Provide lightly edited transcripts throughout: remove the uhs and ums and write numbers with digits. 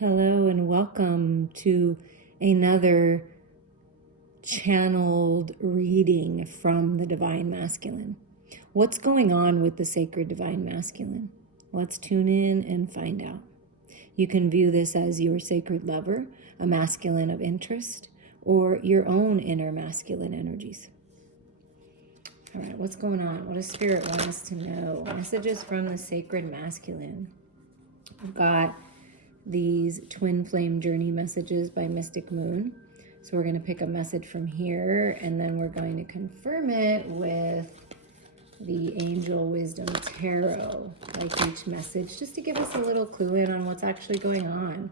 Hello and welcome to another channeled reading from the Divine Masculine. What's going on with the Sacred Divine Masculine? Let's tune in and find out. You can view this as your sacred lover, a masculine of interest, or your own inner masculine energies. All right, what's going on? What does Spirit want us to know? Messages from the Sacred Masculine. I've got these twin flame journey messages by Mystic Moon. So we're going to pick a message from here and then we're going to confirm it with the Angel Wisdom Tarot, like each message, just to give us a little clue in on what's actually going on.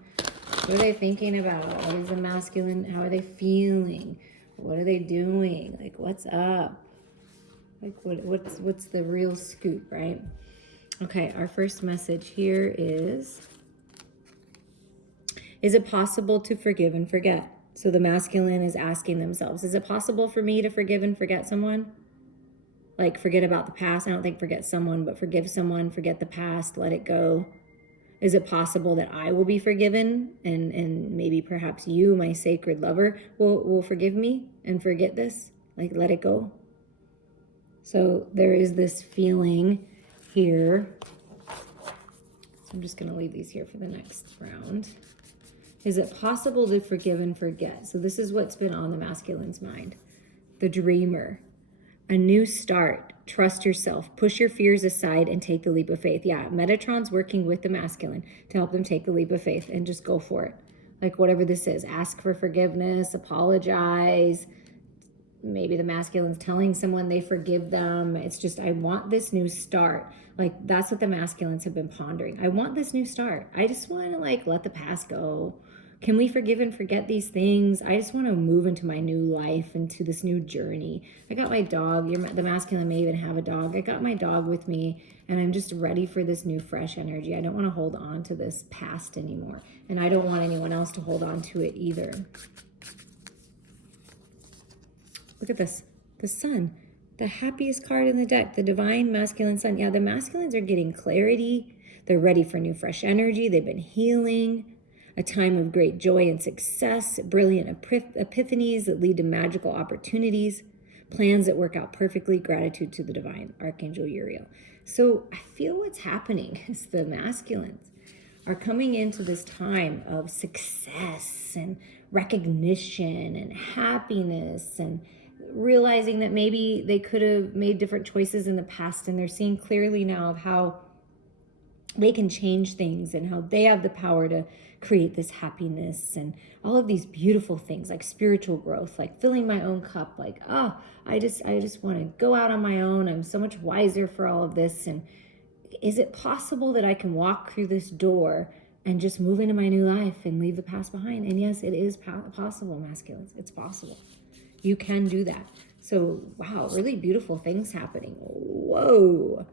What are they thinking about? What is the masculine? How are they feeling? What are they doing? Like, what's up? Like, what's the real scoop, right? Okay, our first message here is it possible to forgive and forget? So the masculine is asking themselves, is it possible for me to forgive and forget someone? Like, forget about the past. I don't think forget someone, but forgive someone, forget the past, let it go. Is it possible that I will be forgiven and maybe perhaps you, my sacred lover, will forgive me and forget this? Like, let it go. So there is this feeling here. So I'm just going to leave these here for the next round. Is it possible to forgive and forget? So this is what's been on the masculine's mind. The dreamer. A new start. Trust yourself. Push your fears aside and take the leap of faith. Yeah, Metatron's working with the masculine to help them take the leap of faith and just go for it. Like whatever this is. Ask for forgiveness. Apologize. Maybe the masculine's telling someone they forgive them. It's just, I want this new start. Like, that's what the masculines have been pondering. I want this new start. I just want to, like, let the past go. Can we forgive and forget these things? I just want to move into my new life, into this new journey. I got my dog. The masculine may even have a dog. I got my dog with me, and I'm just ready for this new, fresh energy. I don't want to hold on to this past anymore, and I don't want anyone else to hold on to it either. Look at this. The sun. The happiest card in the deck. The divine masculine sun. Yeah, the masculines are getting clarity. They're ready for new, fresh energy. They've been healing. A time of great joy and success. Brilliant epiphanies that lead to magical opportunities. Plans that work out perfectly. Gratitude to the divine. Archangel Uriel. So I feel what's happening is the masculines are coming into this time of success and recognition and happiness and realizing that maybe they could have made different choices in the past, and they're seeing clearly now of how they can change things and how they have the power to create this happiness and all of these beautiful things, like spiritual growth, like filling my own cup, like, oh, I just want to go out on my own. I'm so much wiser for all of this. And is it possible that I can walk through this door and just move into my new life and leave the past behind? And yes, it is possible, masculines. It's possible. You can do that. So, wow, really beautiful things happening. Whoa.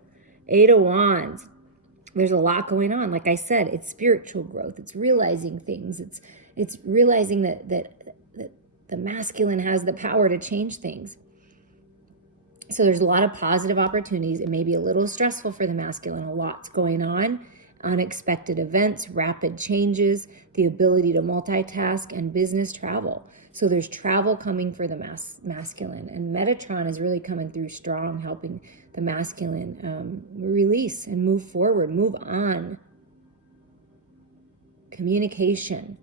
8 of Wands. There's a lot going on. Like I said, it's spiritual growth. It's realizing things. It's realizing that the masculine has the power to change things. So there's a lot of positive opportunities. It may be a little stressful for the masculine. A lot's going on. Unexpected events, rapid changes, the ability to multitask, and business travel. So there's travel coming for the masculine, and Metatron is really coming through strong, helping the masculine release and move forward, move on. Communication.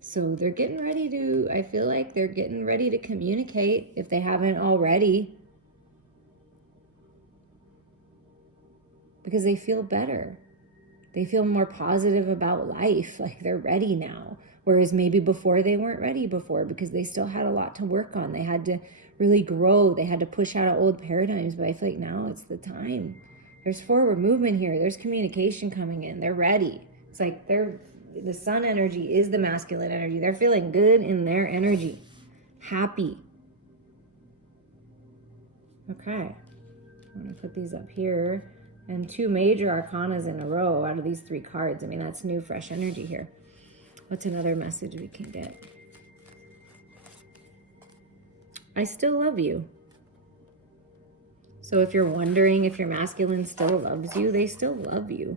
So they're getting ready to, I feel like they're getting ready to communicate if they haven't already, because they feel better. They feel more positive about life, like they're ready now. Whereas maybe before they weren't ready before because they still had a lot to work on. They had to really grow. They had to push out of old paradigms. But I feel like now it's the time. There's forward movement here. There's communication coming in. They're ready. It's like the sun energy is the masculine energy. They're feeling good in their energy. Happy. Okay. I'm going to put these up here. And 2 major arcanas in a row out of these 3 cards. I mean, that's new, fresh energy here. What's another message we can get? I still love you. So if you're wondering if your masculine still loves you, they still love you.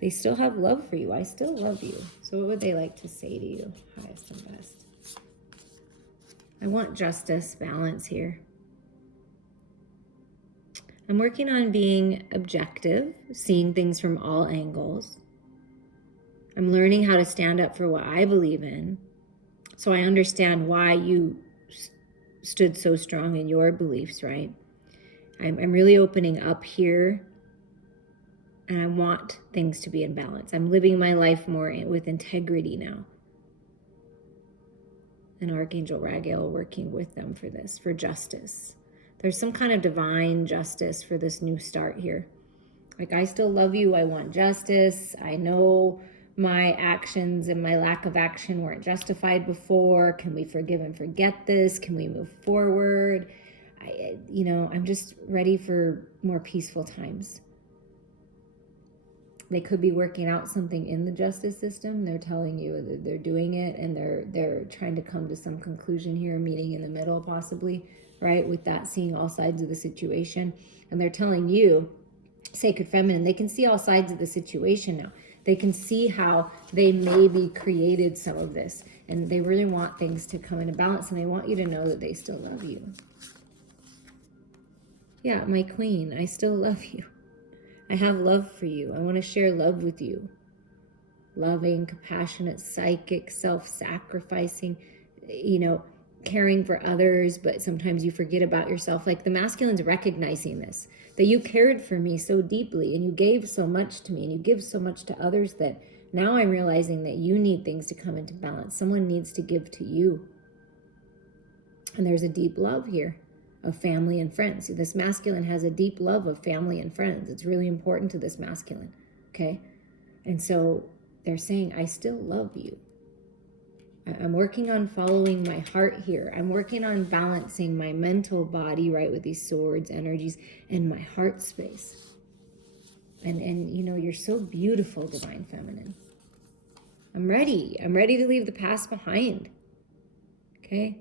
They still have love for you. I still love you. So what would they like to say to you? Highest and best. I want justice, balance here. I'm working on being objective, seeing things from all angles. I'm learning how to stand up for what I believe in, so I understand why you stood so strong in your beliefs, right? I'm really opening up here, and I want things to be in balance. I'm living my life more with integrity now. And Archangel Raguel working with them for this, for justice. There's some kind of divine justice for this new start here. Like, I still love you. I want justice. I know my actions and my lack of action weren't justified before. Can we forgive and forget this? Can we move forward? I'm just ready for more peaceful times. They could be working out something in the justice system. They're telling you that they're doing it, and they're trying to come to some conclusion here, meeting in the middle possibly, right? With that, seeing all sides of the situation. And they're telling you, Sacred Feminine, they can see all sides of the situation now. They can see how they maybe created some of this, and they really want things to come into balance, and they want you to know that they still love you. Yeah, my queen, I still love you. I have love for you. I want to share love with you. Loving, compassionate, psychic, self-sacrificing, caring for others, but sometimes you forget about yourself. Like, the masculine's recognizing this, that you cared for me so deeply and you gave so much to me and you give so much to others, that now I'm realizing that you need things to come into balance. Someone needs to give to you. And there's a deep love here of family and friends. This masculine has a deep love of family and friends. It's really important to this masculine, okay? And so they're saying, I still love you. I'm working on following my heart here. I'm working on balancing my mental body, right, with these swords energies, and my heart space. And you're so beautiful, Divine Feminine. I'm ready to leave the past behind, okay?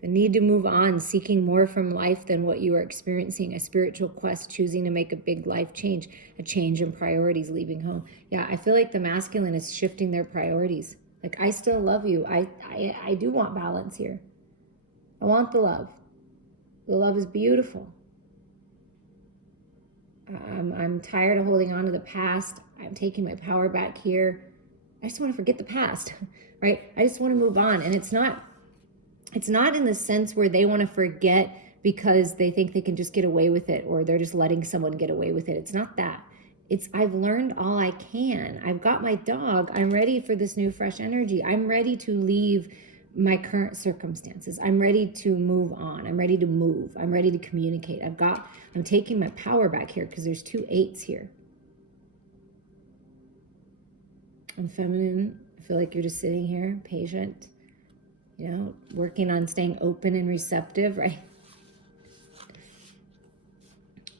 The need to move on, seeking more from life than what you are experiencing, a spiritual quest, choosing to make a big life change, a change in priorities, leaving home. Yeah, I feel like the masculine is shifting their priorities. Like, I still love you. I do want balance here. I want the love. The love is beautiful. I'm tired of holding on to the past. I'm taking my power back here. I just want to forget the past, right? I just want to move on. And it's not in the sense where they want to forget because they think they can just get away with it, or they're just letting someone get away with it. It's not that. It's, I've learned all I can. I've got my dog. I'm ready for this new fresh energy. I'm ready to leave my current circumstances. I'm ready to move on. I'm ready to move. I'm ready to communicate. I'm taking my power back here because there's 2 8s here. I'm feminine. I feel like you're just sitting here, patient, working on staying open and receptive, right?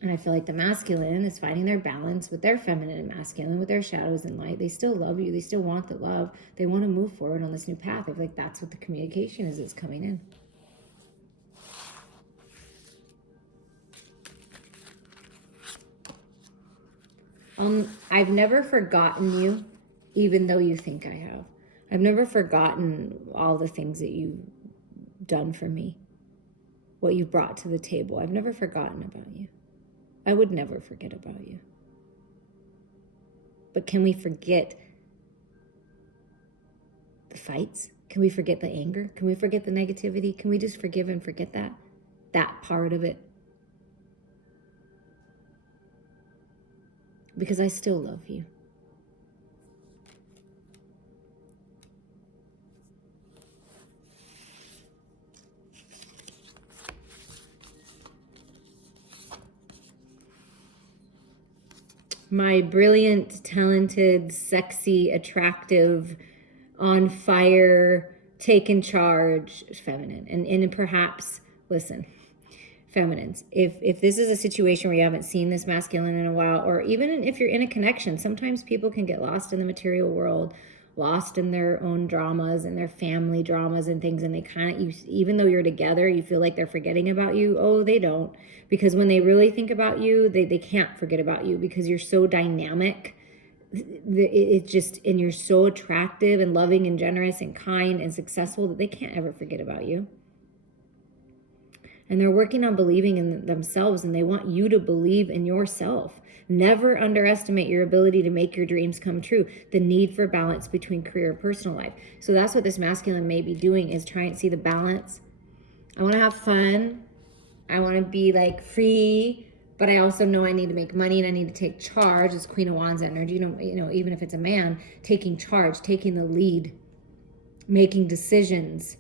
And I feel like the masculine is finding their balance with their feminine and masculine, with their shadows and light. They still love you. They still want the love. They want to move forward on this new path. I feel like that's what the communication is that's coming in. I've never forgotten you, even though you think I have. I've never forgotten all the things that you've done for me, what you've brought to the table. I've never forgotten about you. I would never forget about you. But can we forget the fights? Can we forget the anger? Can we forget the negativity? Can we just forgive and forget that part of it? Because I still love you. My brilliant, talented, sexy, attractive, on fire, taken charge, feminine. And perhaps, listen, feminines, if this is a situation where you haven't seen this masculine in a while, or even if you're in a connection, sometimes people can get lost in the material world, lost in their own dramas and their family dramas and things, and they even though you're together, you feel like they're forgetting about you. Oh, they don't. Because when they really think about you, they can't forget about you, because you're so dynamic it's just, and you're so attractive and loving and generous and kind and successful that they can't ever forget about you. And they're working on believing in themselves, and they want you to believe in yourself. Never underestimate your ability to make your dreams come true. The need for balance between career and personal life. So that's what this masculine may be doing, is trying to see the balance. I want to have fun. I want to be like free, but I also know I need to make money and I need to take charge. It's Queen of Wands energy. You know, even if it's a man, taking charge, taking the lead, making decisions,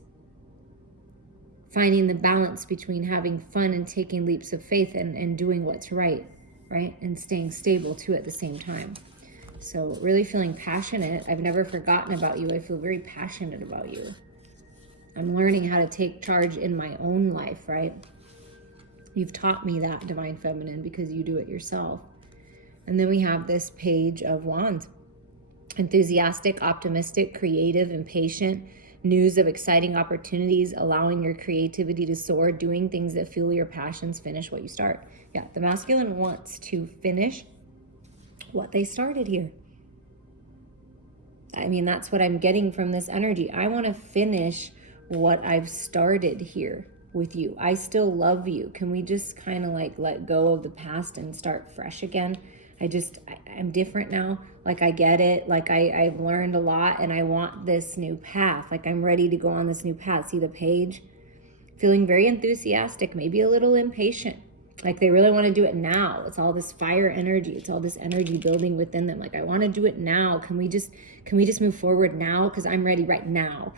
finding the balance between having fun and taking leaps of faith and doing what's right? And staying stable too at the same time. So really feeling passionate. I've never forgotten about you. I feel very passionate about you. I'm learning how to take charge in my own life, right? You've taught me that, Divine Feminine, because you do it yourself. And then we have this Page of Wands. Enthusiastic, optimistic, creative, impatient, news of exciting opportunities, allowing your creativity to soar, doing things that fuel your passions, finish what you start. Yeah, the masculine wants to finish what they started here. I mean, that's what I'm getting from this energy. I want to finish what I've started here with you. I still love you. Can we just kind of like let go of the past and start fresh again? I'm different now. Like, I get it. Like, I've learned a lot and I want this new path. Like, I'm ready to go on this new path. See the page? Feeling very enthusiastic, maybe a little impatient. Like, they really want to do it now. It's all this fire energy. It's all this energy building within them. Like, I want to do it now. Can we just move forward now? Because I'm ready right now.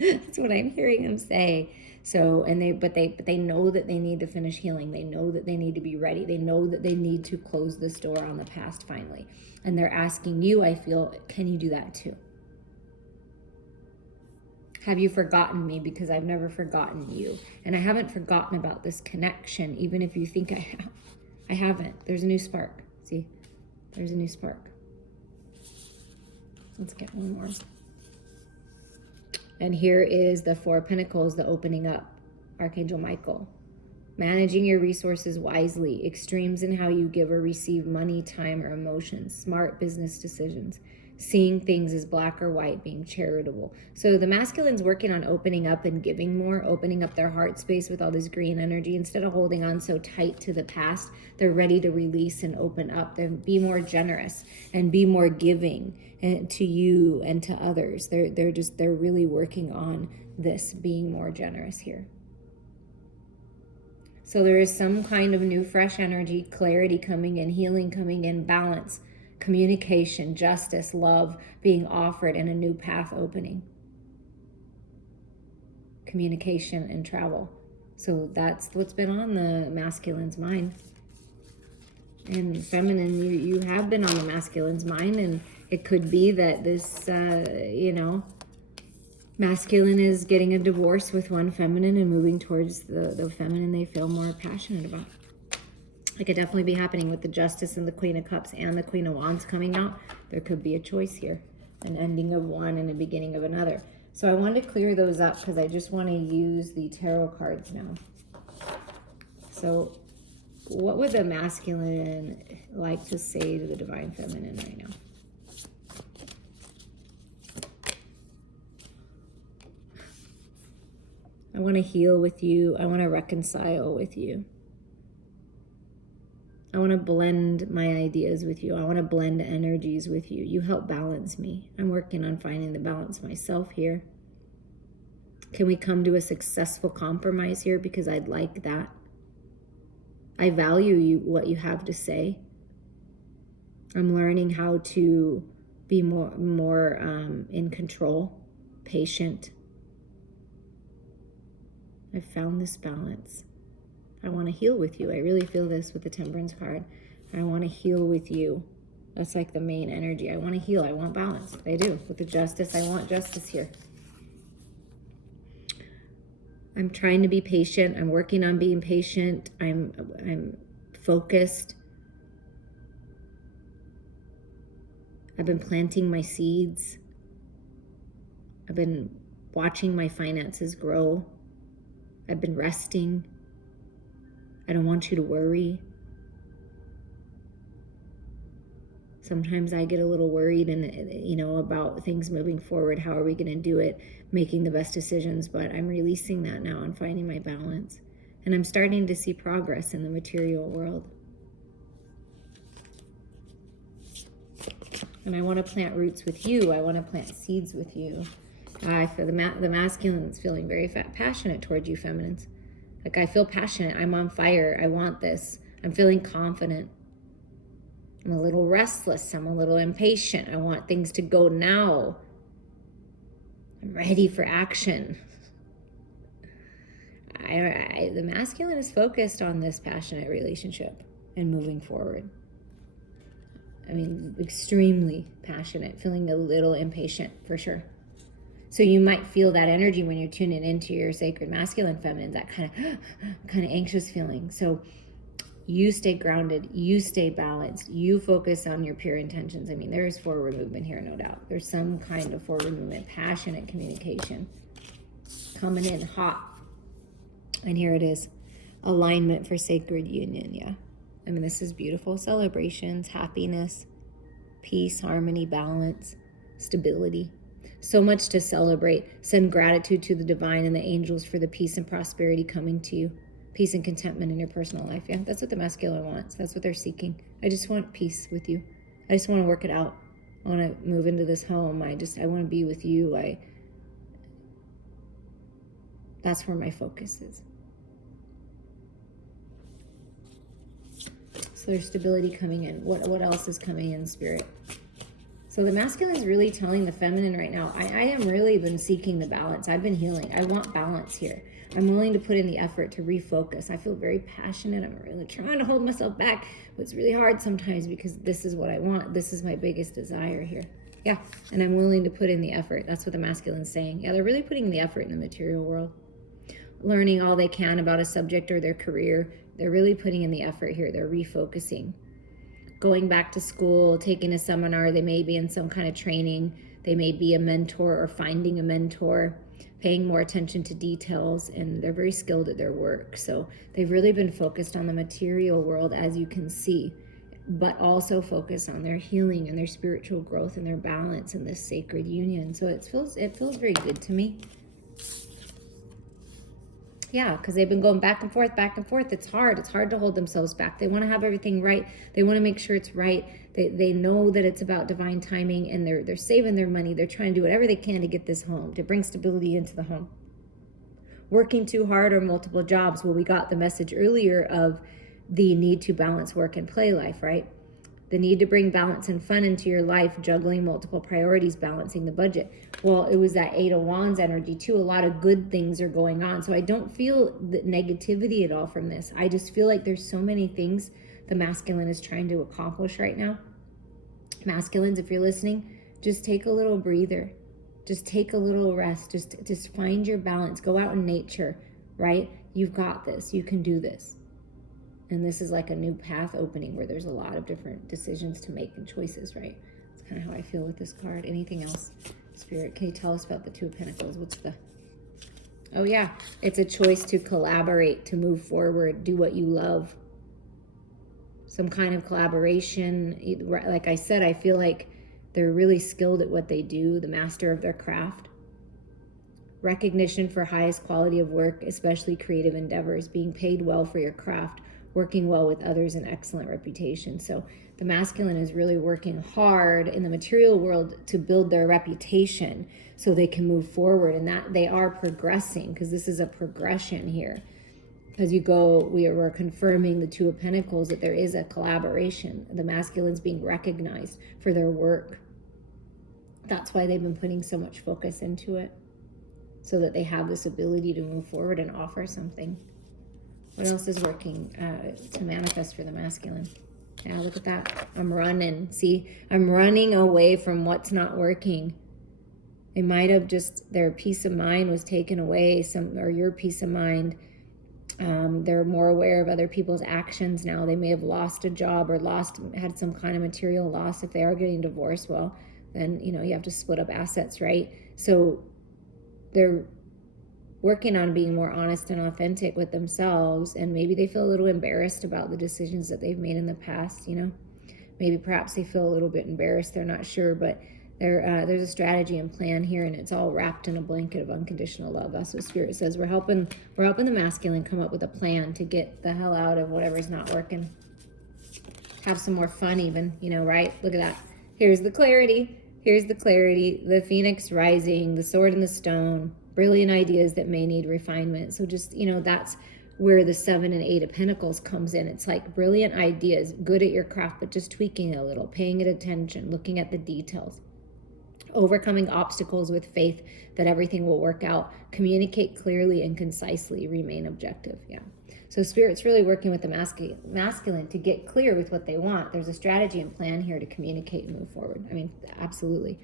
That's what I'm hearing them say. So, but they know that they need to finish healing. They know that they need to be ready. They know that they need to close this door on the past finally. And they're asking you, I feel, can you do that too? Have you forgotten me? Because I've never forgotten you. And I haven't forgotten about this connection, even if you think I have. I haven't. There's a new spark. See? There's a new spark. Let's get one more. And here is the Four of Pentacles, the opening up. Archangel Michael. Managing your resources wisely. Extremes in how you give or receive money, time, or emotions. Smart business decisions. Seeing things as black or white, being charitable. So the masculine's working on opening up and giving more, opening up their heart space with all this green energy. Instead of holding on so tight to the past, they're ready to release and open up. They're be more generous and be more giving to you and to others. They're really working on this, being more generous here. So there is some kind of new fresh energy, clarity coming in, healing coming in, balance, communication, justice, love being offered, and a new path opening. Communication and travel. So that's what's been on the masculine's mind. And feminine, you have been on the masculine's mind, and it could be that this, masculine is getting a divorce with one feminine and moving towards the feminine they feel more passionate about. It could definitely be happening with the Justice and the Queen of Cups and the Queen of Wands coming out. There could be a choice here, an ending of one and a beginning of another. So I wanted to clear those up because I just want to use the tarot cards now. So what would the masculine like to say to the Divine Feminine right now? I want to heal with you. I want to reconcile with you. I want to blend my ideas with you. I want to blend energies with you. You help balance me. I'm working on finding the balance myself here. Can we come to a successful compromise here? Because I'd like that. I value you, what you have to say. I'm learning how to be more in control, patient. I've found this balance. I want to heal with you. I really feel this with the Temperance card. I want to heal with you. That's like the main energy. I want to heal. I want balance. I do. With the Justice, I want justice here. I'm trying to be patient. I'm working on being patient. I'm focused. I've been planting my seeds. I've been watching my finances grow. I've been resting. I don't want you to worry. Sometimes I get a little worried and, about things moving forward. How are we going to do it? Making the best decisions. But I'm releasing that now and finding my balance. And I'm starting to see progress in the material world. And I want to plant roots with you. I want to plant seeds with you. I feel the masculine is feeling very passionate towards you, feminines. Like, I feel passionate. I'm on fire. I want this. I'm feeling confident. I'm a little restless. I'm a little impatient. I want things to go now. I'm ready for action. The masculine is focused on this passionate relationship and moving forward. I mean, extremely passionate, feeling a little impatient for sure. So you might feel that energy when you're tuning into your sacred masculine feminine, that kind of anxious feeling. So you stay grounded, you stay balanced, you focus on your pure intentions. I mean, there is forward movement here, no doubt. There's some kind of forward movement, passionate communication coming in hot. And here it is, alignment for sacred union, yeah. I mean, this is beautiful. Celebrations, happiness, peace, harmony, balance, stability. So much to celebrate. Send gratitude to the divine and the angels for the peace and prosperity coming to you. Peace and contentment in your personal life. Yeah, that's what the masculine wants. That's what they're seeking. I just want peace with you. I just want to work it out. I want to move into this home. I want to be with you. That's where my focus is. So there's stability coming in. What else is coming in, Spirit? So the masculine is really telling the feminine right now, I am really been seeking the balance. I've been healing. I want balance here. I'm willing to put in the effort to refocus. I feel very passionate. I'm really trying to hold myself back. But it's really hard sometimes because this is what I want. This is my biggest desire here. Yeah, and I'm willing to put in the effort. That's what the masculine is saying. Yeah, they're really putting the effort in the material world. Learning all they can about a subject or their career. They're really putting in the effort here. They're refocusing. Going back to school, taking a seminar. They may be in some kind of training. They may be a mentor or finding a mentor. Paying more attention to details, and they're very skilled at their work. So they've really been focused on the material world, as you can see, but also focus on their healing and their spiritual growth and their balance in this sacred union. So it feels very good to me. Yeah, because they've been going back and forth. It's hard. It's hard to hold themselves back. They want to have everything right. They want to make sure it's right. They know that it's about divine timing, and they're saving their money. They're trying to do whatever they can to get this home, to bring stability into the home. Working too hard or multiple jobs. Well, we got the message earlier of the need to balance work and play life, right? The need to bring balance and fun into your life, juggling multiple priorities, balancing the budget. Well, it was that 8 of Wands energy too. A lot of good things are going on. So I don't feel the negativity at all from this. I just feel like there's so many things the masculine is trying to accomplish right now. Masculines, if you're listening, just take a little breather. Just take a little rest. Just find your balance. Go out in nature, right? You've got this. You can do this. And this is like a new path opening where there's a lot of different decisions to make and choices, right? That's kind of how I feel with this card. Anything else? Spirit, can you tell us about the Two of Pentacles? Oh yeah, it's a choice to collaborate, to move forward, do what you love. Some kind of collaboration. Like I said, I feel like they're really skilled at what they do, the master of their craft. Recognition for highest quality of work, especially creative endeavors, being paid well for your craft, working well with others, and excellent reputation. So the masculine is really working hard in the material world to build their reputation so they can move forward, and that they are progressing, because this is a progression here. As you go, we're confirming the Two of Pentacles, that there is a collaboration. The masculine's being recognized for their work. That's why they've been putting so much focus into it, so that they have this ability to move forward and offer something. What else is working to manifest for the masculine? Yeah, look at that. I'm running. See, I'm running away from what's not working. It might have just, their peace of mind was taken away, or your peace of mind. They're more aware of other people's actions now. They may have lost a job or had some kind of material loss. If they are getting divorced, well, then, you have to split up assets, right? So they're working on being more honest and authentic with themselves, and maybe they feel a little embarrassed about the decisions that they've made in the past, Maybe perhaps they feel a little bit embarrassed. They're not sure, but there's a strategy and plan here, and it's all wrapped in a blanket of unconditional love. That's what Spirit says. We're helping the masculine come up with a plan to get the hell out of whatever's not working. Have some more fun even, right? Look at that. Here's the clarity. The phoenix rising, the sword and the stone, brilliant ideas that may need refinement. So just, that's where the 7 and 8 of Pentacles comes in. It's like brilliant ideas, good at your craft, but just tweaking a little, paying it attention, looking at the details. Overcoming obstacles with faith that everything will work out. Communicate clearly and concisely. Remain objective. Yeah. So Spirit's really working with the masculine to get clear with what they want. There's a strategy and plan here to communicate and move forward. I mean, absolutely.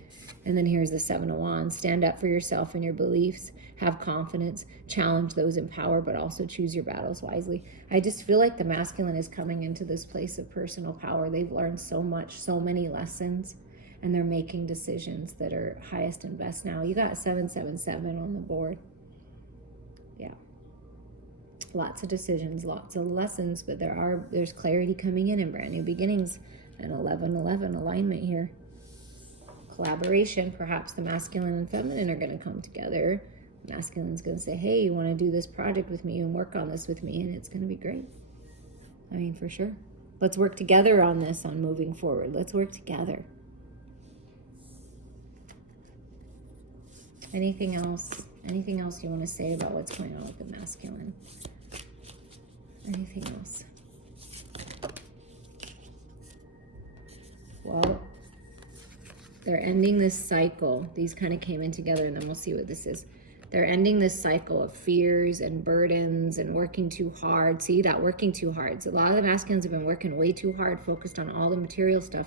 And then here's the 7 of Wands. Stand up for yourself and your beliefs. Have confidence. Challenge those in power, but also choose your battles wisely. I just feel like the masculine is coming into this place of personal power. They've learned so much, so many lessons, and they're making decisions that are highest and best now. You got 777 on the board. Yeah. Lots of decisions, lots of lessons, but there's clarity coming in and brand new beginnings. And 11-11 alignment here. Collaboration. Perhaps the masculine and feminine are going to come together. Masculine's going to say, hey, you want to do this project with me and work on this with me, and it's going to be great. I mean, for sure. Let's work together on this, on moving forward. Let's work together. Anything else? Anything else you want to say about what's going on with the masculine? Anything else? Well, they're ending this cycle. These kind of came in together, and then we'll see what this is. They're ending this cycle of fears and burdens and working too hard. See that, working too hard. So a lot of the masculines have been working way too hard, focused on all the material stuff,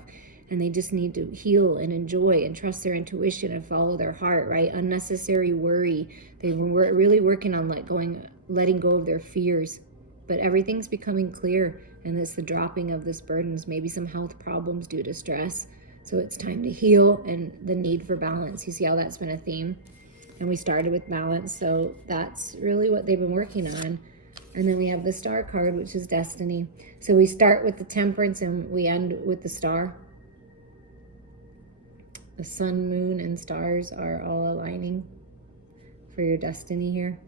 and they just need to heal and enjoy and trust their intuition and follow their heart, right? Unnecessary worry. They were really working on letting go of their fears, but everything's becoming clear, and it's the dropping of this burdens, maybe some health problems due to stress. So it's time to heal and the need for balance. You see how that's been a theme? And we started with balance, so that's really what they've been working on. And then we have the Star card, which is destiny. So we start with the Temperance and we end with the Star. The sun, moon, and stars are all aligning for your destiny here.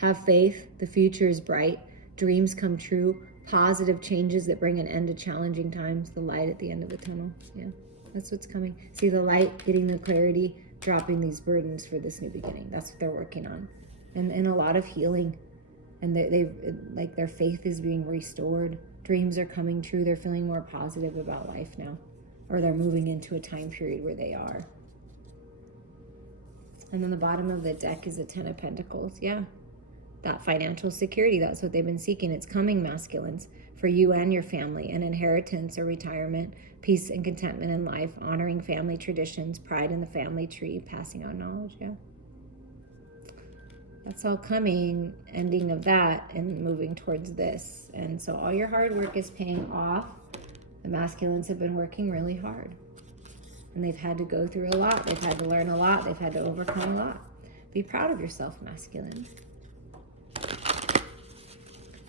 Have faith. The future is bright. Dreams come true. Positive changes that bring an end to challenging times. The light at the end of the tunnel. Yeah, that's what's coming. See the light, getting the clarity, dropping these burdens for this new beginning. That's what they're working on. And a lot of healing. And they've like their faith is being restored. Dreams are coming true. They're feeling more positive about life now. Or they're moving into a time period where they are. And then the bottom of the deck is a 10 of Pentacles. Yeah. That financial security, that's what they've been seeking. It's coming, masculines, for you and your family. An inheritance or retirement, peace and contentment in life, honoring family traditions, pride in the family tree, passing on knowledge. Yeah. That's all coming, ending of that and moving towards this. And so all your hard work is paying off. The masculines have been working really hard. And they've had to go through a lot. They've had to learn a lot. They've had to overcome a lot. Be proud of yourself, masculine.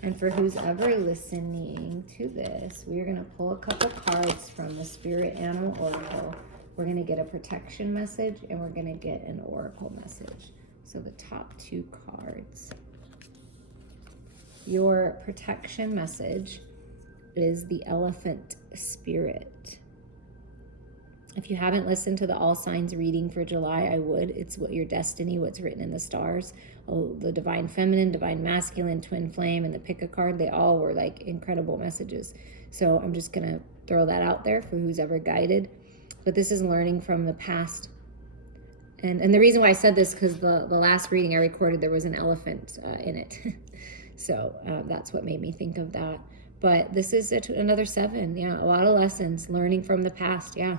And for who's ever listening to this, we're going to pull a couple cards from the Spirit Animal Oracle. We're going to get a protection message and we're going to get an oracle message. So the top 2 cards. Your protection message is the Elephant Spirit. If you haven't listened to the All Signs reading for July, I would. It's what your destiny, what's written in the stars. Oh, the Divine Feminine, Divine Masculine, Twin Flame, and the Pick a Card, they all were like incredible messages. So I'm just going to throw that out there for who's ever guided. But this is learning from the past. And the reason why I said this, because the last reading I recorded, there was an elephant in it. So that's what made me think of that. But this is another 7. Yeah, a lot of lessons, learning from the past. Yeah.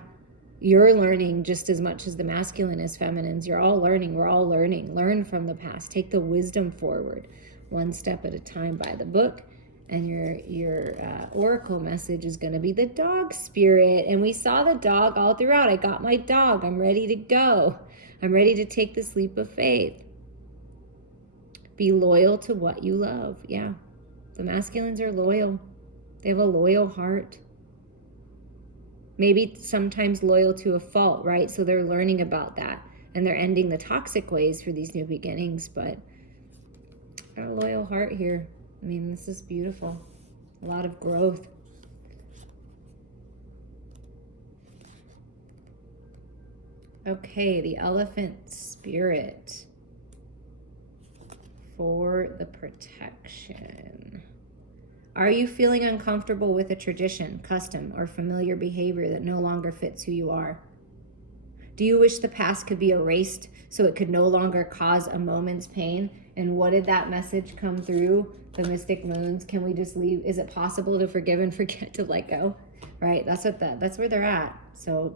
You're learning just as much as the masculine is feminines. You're all learning. We're all learning. Learn from the past. Take the wisdom forward, one step at a time by the book. And your oracle message is going to be the dog spirit. And we saw the dog all throughout. I got my dog. I'm ready to go. I'm ready to take this leap of faith. Be loyal to what you love. Yeah. The masculines are loyal. They have a loyal heart. Maybe sometimes loyal to a fault, right? So they're learning about that and they're ending the toxic ways for these new beginnings. But got a loyal heart here. I mean, this is beautiful. A lot of growth. Okay, the elephant spirit for the protection. Are you feeling uncomfortable with a tradition, custom, or familiar behavior that no longer fits who you are? Do you wish the past could be erased so it could no longer cause a moment's pain? And what did that message come through? The mystic moons. Can we just leave? Is it possible to forgive and forget, to let go? Right? That's where they're at. So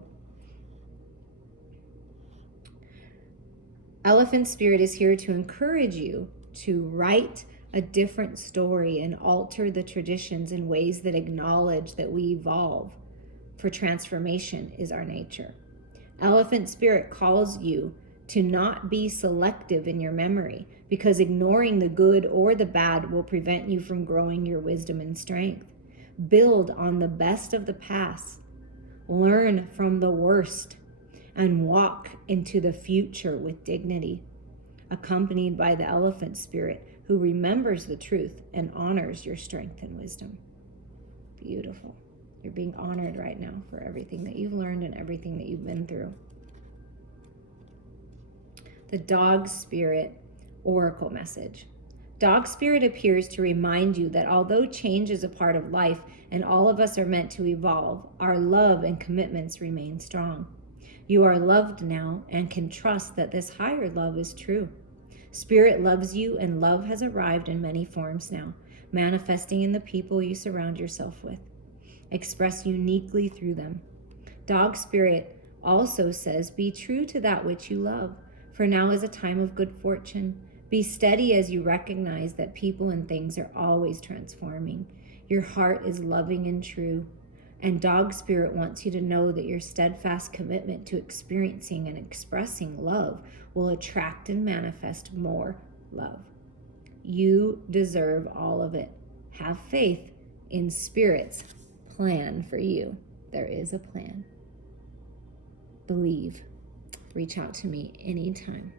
Elephant Spirit is here to encourage you to write a different story and alter the traditions in ways that acknowledge that we evolve, for transformation is our nature. Elephant Spirit calls you to not be selective in your memory, because ignoring the good or the bad will prevent you from growing your wisdom and strength. Build on the best of the past, learn from the worst, and walk into the future with dignity, accompanied by the Elephant Spirit who remembers the truth and honors your strength and wisdom. Beautiful. You're being honored right now for everything that you've learned and everything that you've been through. The Dog Spirit Oracle message. Dog Spirit appears to remind you that although change is a part of life and all of us are meant to evolve, our love and commitments remain strong. You are loved now and can trust that this higher love is true. Spirit loves you, and love has arrived in many forms now, manifesting in the people you surround yourself with. Express uniquely through them. Dog Spirit also says, be true to that which you love, for now is a time of good fortune. Be steady as you recognize that people and things are always transforming. Your heart is loving and true. And Dog Spirit wants you to know that your steadfast commitment to experiencing and expressing love will attract and manifest more love. You deserve all of it. Have faith in Spirit's plan for you. There is a plan. Believe. Reach out to me anytime.